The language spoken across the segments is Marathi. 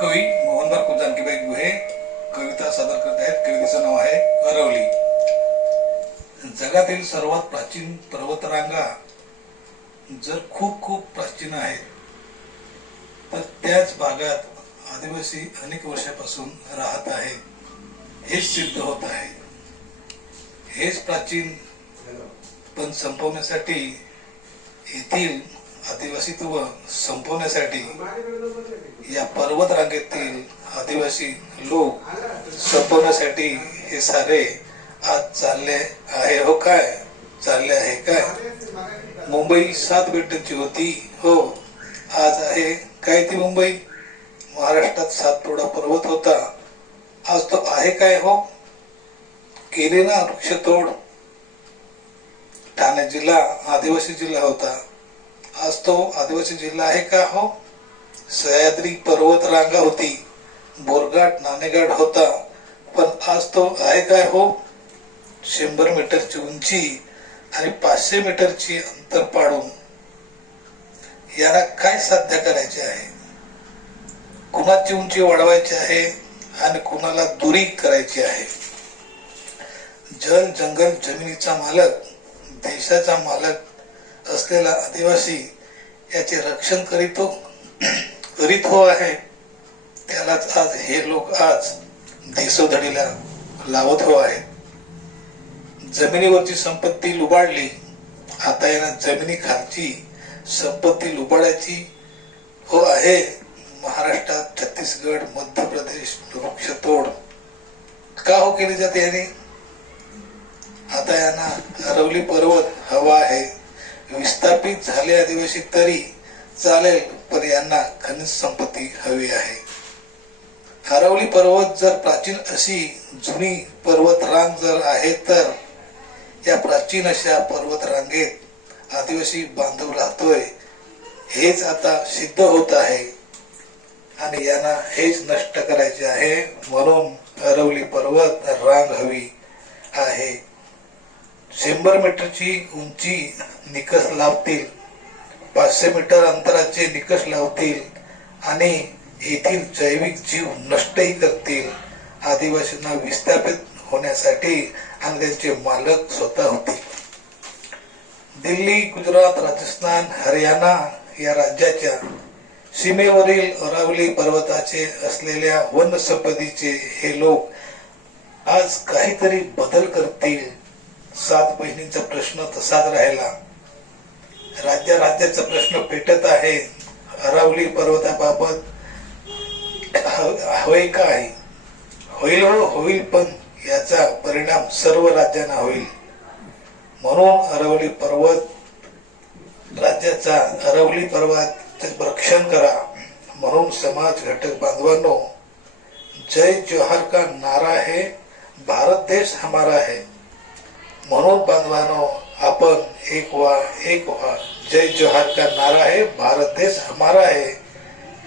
कवी मोहनदास जानकीबाई गुहे कविता सादर करत आहेत. कवितेचं नाव आहे अरवली. जगातील सर्वात प्राचीन पर्वतरांगा जर खूप खूप प्राचीन आहेत, तर त्याच भागात आदिवासी अनेक वर्षापासून राहत आहेत हेच सिद्ध होत आहे. हेच प्राचीन पण संपवण्यासाठी, येथील आदिवासीत्व संपवण्यासाठी या पर्वत रांगेतील आदिवासी लोक संपवण्यासाठी हे सारे आज चालले आहे. हो काय चालले आहे काय? मुंबई 7 बेटांची होती, हो आज आहे काय ती मुंबई? महाराष्ट्रात 7 तोडा पर्वत होता, आज तो आहे काय? हो केले ना वृक्षतोड. ठाणे जिल्हा आदिवासी जिल्हा होता, आज तो आदिवासी जिल्हा आहे का? हो सह्याद्री पर्वत रांगा होती, बोरघाट नाणेघाट होता, पण आज तो आहे काय? हो 100 मीटरची उंची आणि 500 मीटरची अंतर पाडून याला काय साध्य करायचे आहे? कुणाची उंची वाढवायची आहे आणि कुणाला दुरी करायची आहे? जल जंगल जमिनीचा मालक, देशाचा मालक असलेला आदिवासी याचे रक्षण करीत हो आहे. त्यालाच आज हे लोक आज देशोधडीला लावत हो आहे. जमिनीवरची संपत्ती लुबाडली, आता यांना जमिनी खालची संपत्ती लुबाडायची हो आहे. महाराष्ट्रात, छत्तीसगड, मध्य प्रदेश वृक्षतोड का हो केली जाते याने? आता यांना अरवली पर्वत हवा आहे. विस्थापित झाले आदिवासी तरी चालेल, पण यांना खनिज संपत्ती हवी आहे. अरवली पर्वत जर प्राचीन अशी जुनी पर्वत रांग जर आहे, तर या प्राचीन अशा पर्वत रांगेत आदिवासी बांधव राहतोय हेच आता सिद्ध होत आहे आणि यांना हेच नष्ट करायचे आहे. म्हणून अरवली पर्वत रांग हवी आहे. 100 मीटरची उंची निकष लावतील, 500 मीटर अंतराचे निकष लावतील आणि येथील जैविक जीव नष्टही करतील. आदिवासींना विस्थापित होण्यासाठी आणि त्यांचे मालक स्वतः होतील. दिल्ली, गुजरात, राजस्थान, हरियाणा या राज्याच्या सीमेवरील अरवली पर्वताचे असलेल्या वनसंपदेचे हे लोक आज काहीतरी बदल करतील. 7 बहिणींचा प्रश्न तसाच राहिला. राज्याचा प्रश्न पेटत आहे. अरवली पर्वताबाबत होय काय? होईल हो होईल, पण याचा परिणाम सर्व राज्यांना होईल. म्हणून अरवली पर्वताचे रक्षण करा. म्हणून समाज घटक बांधवांनो, जय जोहार का नारा है, भारत देश हमारा है. म्हणून बांधवांनो, आपण एक व्हा. जय जोहार का नारा है, भारत देश हमारा है.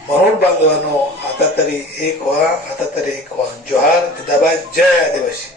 म्हणून बांधवांनो, आता तरी एक व्हा. जोहार, जिंदाबाद, जय आदिवासी.